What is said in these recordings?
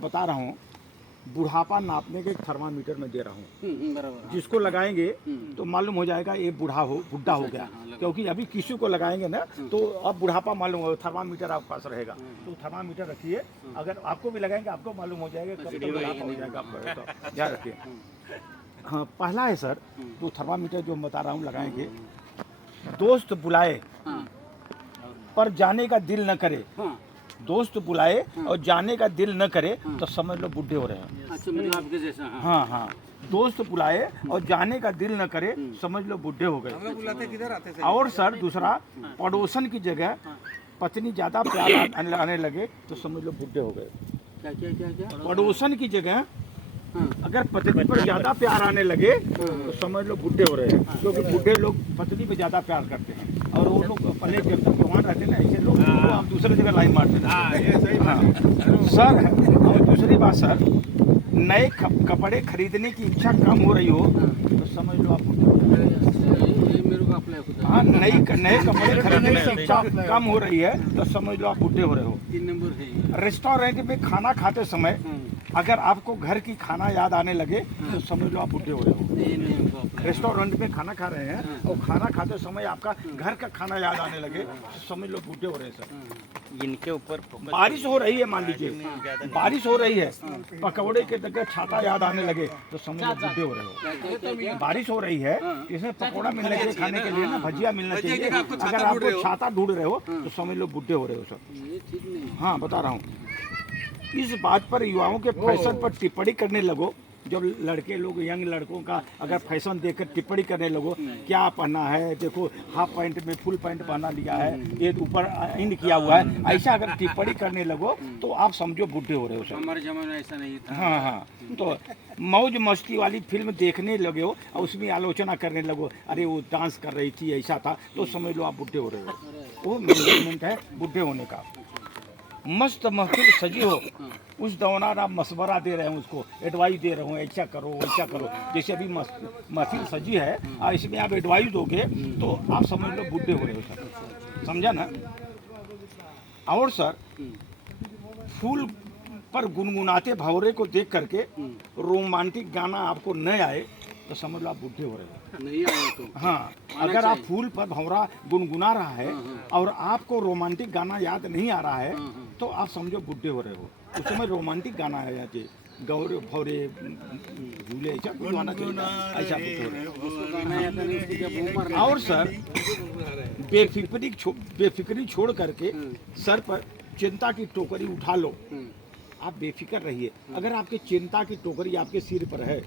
बता रहा हूँ, बुढ़ापा नापने के थर्मामीटर में दे रहा हूँ। बराबर। जिसको लगाएंगे तो मालूम हो जाएगा ये बुढ़ा हो बुढ़ा हो गया, क्योंकि अभी किसी को लगाएंगे ना तो अब बुढ़ापा मालूम होगा। थर्मामीटर आपके पास रहेगा तो थर्मामीटर रखिए, अगर आपको भी लगाएंगे आपको मालूम हो जाएगा कब तक बुढ़ापा हो जाएगा आपका, तो ध्यान रखिए। हाँ, पहला है सर, जो थर्मामीटर जो मैं बता रहा हूँ लगाएंगे, दोस्त बुलाए पर जाने का दिल न करे। दोस्त बुलाए और जाने का दिल न करे तो समझ लो बुढ़े हो रहे हैं। अच्छा, मतलब आपके जैसा। हाँ हाँ, दोस्त बुलाए और जाने का दिल न करे समझ लो बुढ़े हो गए। बुलाते किधर आते थे? और सर दूसरा, पड़ोसन की जगह पत्नी ज्यादा प्यार आने लगे तो समझ लो बुढ़े हो गए। क्या क्या क्या क्या? पड़ोसन की जगह अगर पत्नी पर ज्यादा प्यार आने लगे तो समझ लो बुढ़े हो रहे हैं, क्योंकि बुढ़े लोग पत्नी पे ज्यादा प्यार करते हैं और वो लोग पहले जब तक जवान रहते हैं ना, ऐसे लोग वो हम दूसरे जगह लाइन मारते हैं। सर, और दूसरी बात सर, नए कपड़े खरीदने की इच्छा कम हो रही हो तो समझ लो आप बुढ़े हो रहे हैं। ये मेरे को अप्लाई होता है। हाँ, नए कपड़े खरीदने की इच्छा कम हो रही है तो समझ लो आप बुढ़े हो रहे हो। 3 नंबर है ये। रेस्टोरेंट में खाना खाते समय अगर आपको घर की खाना याद आने लगे तो समझ लो आप बुढ़े हो रहे हो। ये नहीं हमको अप्लाई। रेस्टोरेंट में खाना खा रहे हैं और खाना खाते समय आपका घर का खाना याद आने लगे तो समझ लो बुढ़े हो रहे हैं सर। इनके ऊपर बारिश हो रही है, मान लीजिए बारिश हो रही है, पकौड़े के जगह छाता याद आने लगे तो समझ लो बुढ़े हो रहे हो। बारिश हो रही है, इसमें पकौड़ा मिलना चाहिए खाने के लिए ना, भजिया मिलना चाहिए, अगर आपको छाता ढूंढ रहे हो तो समझ लो बुढ़े हो रहे हो सर। ये ठीक नहीं। हाँ, बता रहा हूँ। इस बात पर युवाओं के फैशन पर टिप्पणी करने लगो। जब लड़के लोग, यंग लड़कों का अगर फैशन देखकर टिप्पणी करने लगो, क्या पहना है, देखो हाफ पैंट में फुल पैंट पहना लिया है, ये ऊपर इन किया हुआ है, ऐसा अगर टिप्पणी करने लगो तो आप समझो बुढ़े हो रहे हो सर। हमारे जमाने में ऐसा नहीं था। हाँ हाँ, तो मौज मस्ती वाली फिल्म देखने लगे हो और उसमें आलोचना करने लगो, अरे वो डांस कर रही थी, ऐसा था, तो समझ लो आप बुढ़े हो रहे हो। वो मेजरमेंट है बुढ़े होने का। मस्त महफिल सजी हो, उस दौरान आप मशवरा दे रहे हो, उसको एडवाइस दे रहे हो, ऐसा करो वैसा करो। जैसे अभी महफिल सजी है और इसमें आप एडवाइस दोगे तो आप समझ लो बुढ़े हो रहे हो सर, समझा ना। और सर, फूल पर गुनगुनाते भंवरे को देख करके रोमांटिक गाना आपको न आए तो समझ लो आप बुढ़े हो रहे हो। नहीं आया तो। हाँ, अगर आप फूल पर भंवरा गुनगुना रहा है और आपको रोमांटिक गाना याद नहीं आ रहा है तो आप समझो बुढ़े हो रहे हो। उस समय रोमांटिक गाना आया चाहिए, गौरे भौरे झूले, ऐसा कुछ गाना चाहिए, ऐसा कुछ हो रहा है। और सर, बेफिक्री छोड़ करके सर पर चिंता की टोकरी उठा लो। आप बेफिक्र रहिए, अगर आपकी चिंता की टोकरी आपके सिर पर है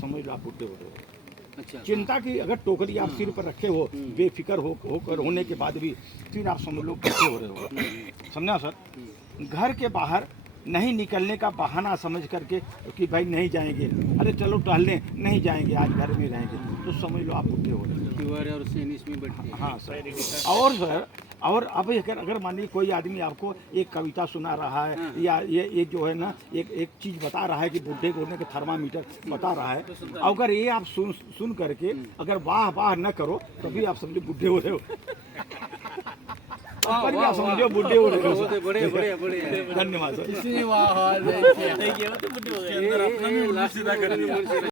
समझ लो आप बुढ़े हो रहे हो। अच्छा। चिंता की अगर टोकरी आप सिर पर रखे हो, बेफिक्र होकर होने के बाद भी, फिर आप समझ लो बुढ़े हो रहे हो। समझा सर। घर के बाहर नहीं निकलने का बहाना समझ करके कि भाई नहीं जाएंगे, अरे चलो टहलने, नहीं जाएंगे, आज घर में रहेंगे, तो समझ लो आप बुढ़े हो रहे हो। दीवार और सैनिक में बैठते हैं। हाँ सर। और सर, और अब अगर मान लीजिए कोई आदमी आपको एक कविता सुना रहा है या ये जो है ना एक चीज़ बता रहा है कि बुढ़े होने के थर्मामीटर बता रहा है, अगर ये आप सुन करके अगर वाह वाह न करो तभी आप समझो बुढ़े हो रहे हो। पर भी आप समझो बुढ़े हो रहे हो। बड़े बड़े बड़े। धन्यवाद सर। इसने वाह वाह नहीं किया। ये तो बुढ़े हो गए। लास्ट सीधा कर दिया।